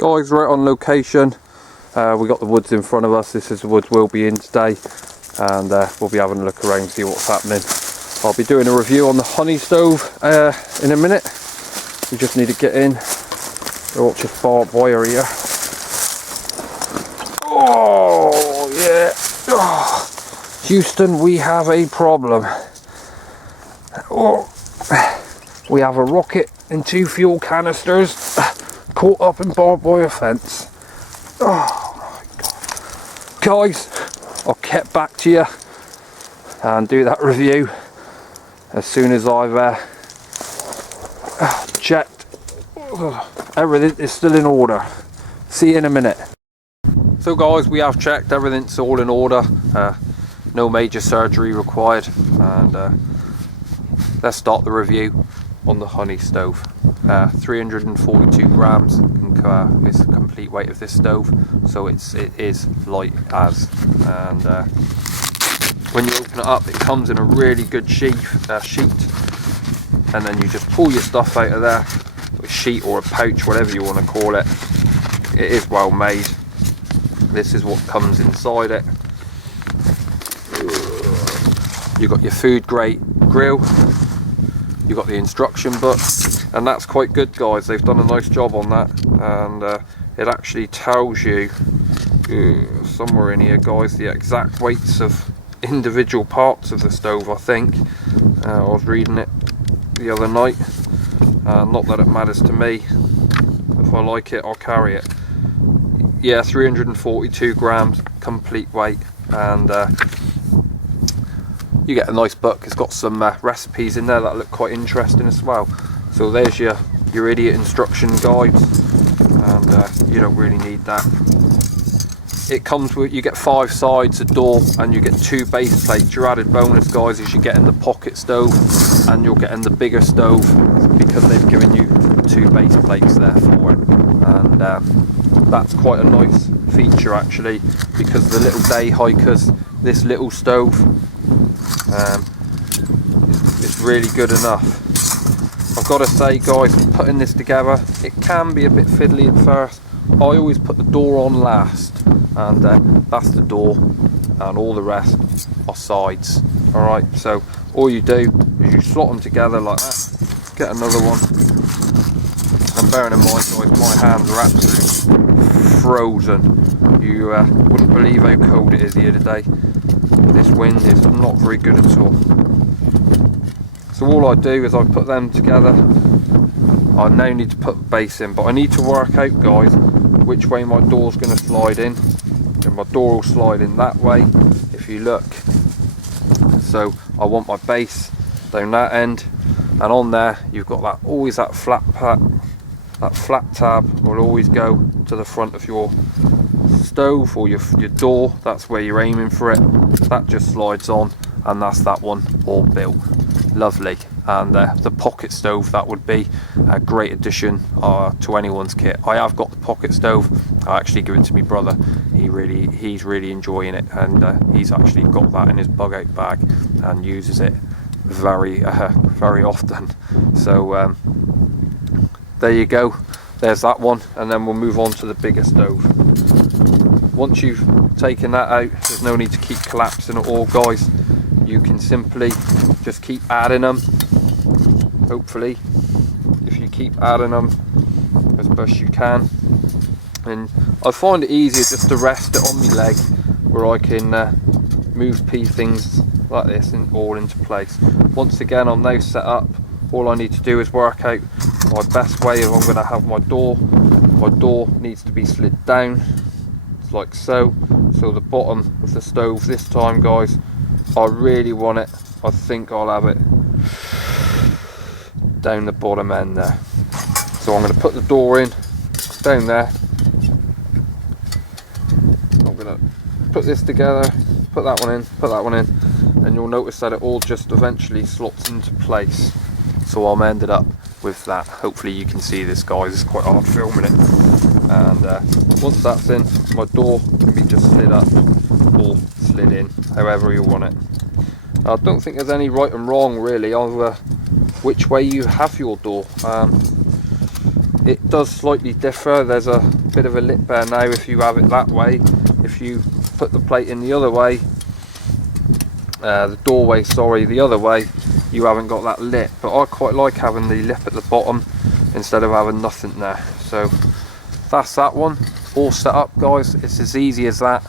Guys, right on location. We got the woods in front of us. This is the woods we'll be in today, and we'll be having a look around, see what's happening. I'll be doing a review on the honey stove in a minute. We just need to get in. Watch this barbed wire here. Oh yeah. Oh. Houston, we have a problem. Oh. We have a rocket and 2 fuel canisters caught up in barbed wire fence. Oh my god. Guys, I'll get back to you and do that review as soon as I've checked. Everything is still in order. See you in a minute. So guys, we have checked, everything's all in order. No major surgery required, and let's start the review on the honey stove. 342 grams is the complete weight of this stove, so it is light as, and when you open it up, it comes in a really good sheet, and then you just pull your stuff out of there, a sheet or a pouch, whatever you want to call it. It is well made. This is what comes inside it. You got your food grade grill, you got the instruction book, and that's quite good, guys. They've done a nice job on that, and it actually tells you somewhere in here, guys, the exact weights of individual parts of the stove. I think I was reading it the other night. Not that it matters to me. If I like it, I'll carry it. Yeah, 342 grams complete weight, and you get a nice book. It's got some recipes in there that look quite interesting as well. So there's your idiot instruction guides, and you don't really need that. It comes with, you get 5 sides, a door, and you get 2 base plates. Your added bonus, guys, is you get in the pocket stove and you'll get in the bigger stove, because they've given you 2 base plates there for it. And that's quite a nice feature actually, because the little day hikers, this little stove is really good enough. I've got to say, guys, putting this together, it can be a bit fiddly at first. I always put the door on last, and that's the door, and all the rest are sides. Alright, so all you do is you slot them together like that, get another one, and bearing in mind, guys, my hands are absolutely frozen. You wouldn't believe how cold it is here today. This wind is not very good at all. So all I do is I put them together. I now need to put the base in, but I need to work out, guys, which way my door's going to slide in. And my door will slide in that way, if you look. So I want my base down that end, and on there you've got that, always that flat tab will always go to the front of your stove or your door. That's where you're aiming for it. That just slides on, and that's that one all built. Lovely. And the pocket stove, that would be a great addition to anyone's kit. I have got the pocket stove. I actually give it to my brother. He's really enjoying it, and he's actually got that in his bug out bag and uses it very often. So there you go, there's that one, and then we'll move on to the bigger stove. Once you've taken that out, there's no need to keep collapsing it all, guys. You can simply just keep adding them. Hopefully, if you keep adding them as best you can, and I find it easier just to rest it on my leg, where I can move things like this and all into place. Once again, I'm now set up. All I need to do is work out my best way if I'm going to have my door. My door needs to be slid down, like so. So the bottom of the stove this time, guys, I really want it. I think I'll have it down the bottom end there. So I'm going to put the door in down there. I'm going to put this together, put that one in, put that one in, and you'll notice that it all just eventually slots into place. So I'm ended up with that. Hopefully you can see this, guys. It's quite hard filming it. And once that's in, my door can be just slid up or slid in, however you want it. I don't think there's any right and wrong really over which way you have your door. It does slightly differ. There's a bit of a lip there now if you have it that way. If you put the plate in the other way, the doorway, sorry, the other way, you haven't got that lip. But I quite like having the lip at the bottom instead of having nothing there. So that's that one all set up, guys. It's as easy as that.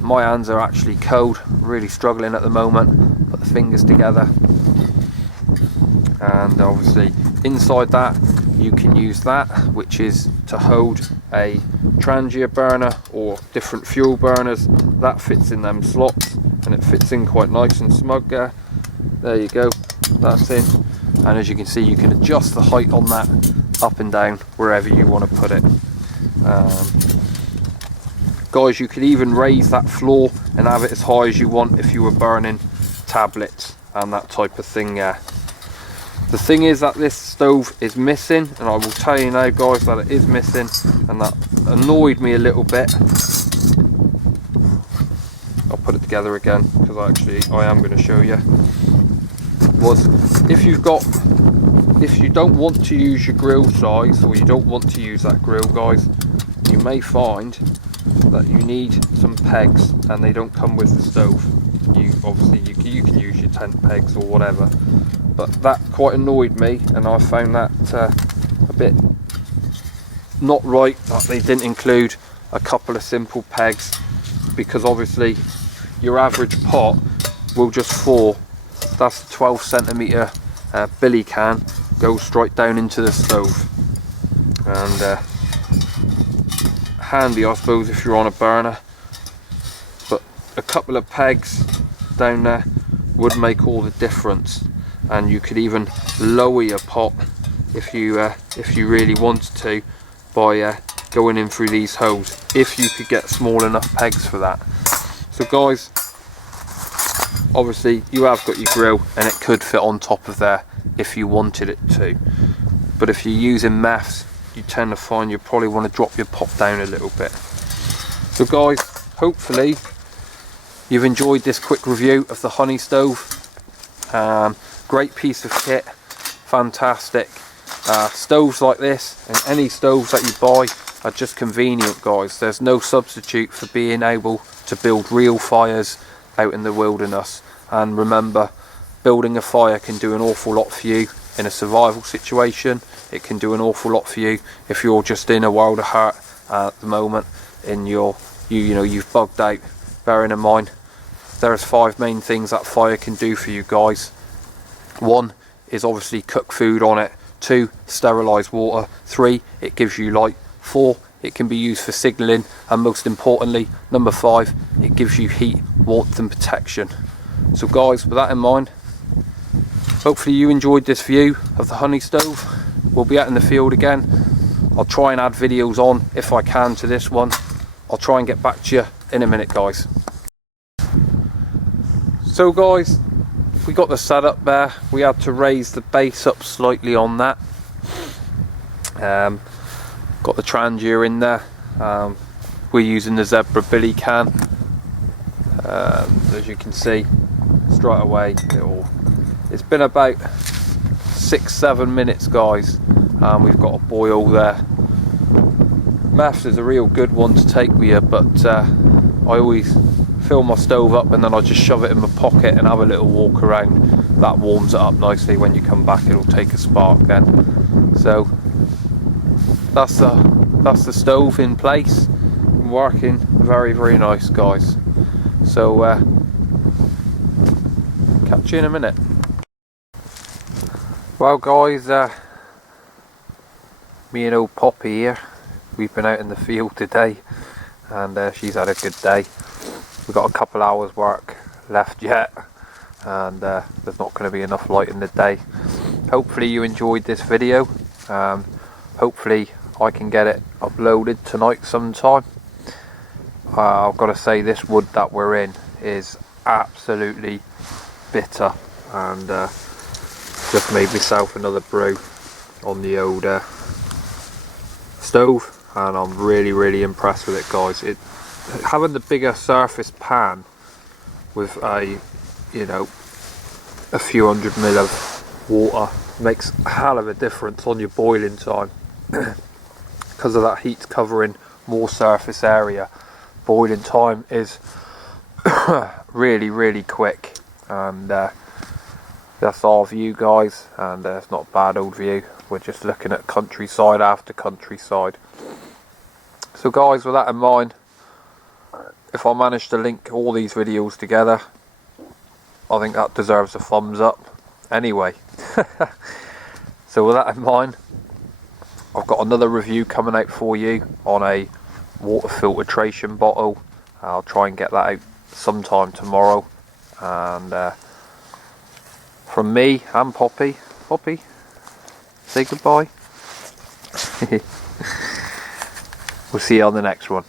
My hands are actually cold, really struggling at the moment. Put the fingers together, and obviously inside that you can use that, which is to hold a Trangia burner or different fuel burners. That fits in them slots, and it fits in quite nice and snug there. There you go, that's in. And as you can see, you can adjust the height on that up and down wherever you want to put it. Guys, you could even raise that floor and have it as high as you want if you were burning tablets and that type of thing there. The thing is that this stove is missing, and I will tell you now, guys, that it is missing, and that annoyed me a little bit. I'll put it together again because I am going to show you. Was if you don't want to use your grill size, or you don't want to use that grill, guys, you may find that you need some pegs, and they don't come with the stove. You can use your tent pegs or whatever, but that quite annoyed me, and I found that a bit not right that they didn't include a couple of simple pegs, because obviously your average pot will just fall. That's 12 centimeter billy can goes straight down into the stove, and handy, I suppose, if you're on a burner. But a couple of pegs down there would make all the difference, and you could even lower your pot if you really wanted to by going in through these holes, if you could get small enough pegs for that. So guys, obviously you have got your grill, and it could fit on top of there if you wanted it to, but if you're using maths, you tend to find you probably want to drop your pot down a little bit. So guys, hopefully you've enjoyed this quick review of the Honey stove. Great piece of kit, fantastic. Stoves like this, and any stoves that you buy, are just convenient, guys. There's no substitute for being able to build real fires out in the wilderness. And remember, building a fire can do an awful lot for you in a survival situation. It can do an awful lot for you if you're just in a world of hurt at the moment, and you've bugged out. Bearing in mind, there's 5 main things that fire can do for you, guys. 1 is obviously cook food on it. 2, sterilize water. 3, it gives you light. 4, it can be used for signalling, and most importantly, number 5, it gives you heat, warmth and protection. So guys, with that in mind, hopefully you enjoyed this view of the Honey stove. We'll be out in the field again. I'll try and add videos on if I can to this one. I'll try and get back to you in a minute, guys. So guys, we got the setup there. We had to raise the base up slightly on that. Got the Trangia in there. We're using the Zebra billy can. As you can see straight away, it's been about 6-7 minutes, guys, and we've got a boil there. Maths is a real good one to take with you, but I always fill my stove up and then I just shove it in my pocket and have a little walk around. That warms it up nicely. When you come back, it'll take a spark then. So that's the stove in place, working very, very nice, guys. So catch you in a minute. Well guys, me and old Poppy here, we've been out in the field today, and she's had a good day. We've got a couple hours work left yet, and there's not going to be enough light in the day. Hopefully you enjoyed this video. Hopefully I can get it uploaded tonight sometime. I've got to say, this wood that we're in is absolutely bitter, and just made myself another brew on the old stove, and I'm really, really impressed with it, guys. Having the bigger surface pan with a few 100 ml of water makes a hell of a difference on your boiling time. Because because of that heat's covering more surface area. Boiling time is really quick, and that's our view, guys, and it's not a bad old view. We're just looking at countryside after countryside. So guys, with that in mind, if I manage to link all these videos together, I think that deserves a thumbs up anyway. So with that in mind, I've got another review coming out for you on a water filtration bottle. I'll try and get that out sometime tomorrow. And from me and Poppy, say goodbye. We'll see you on the next one.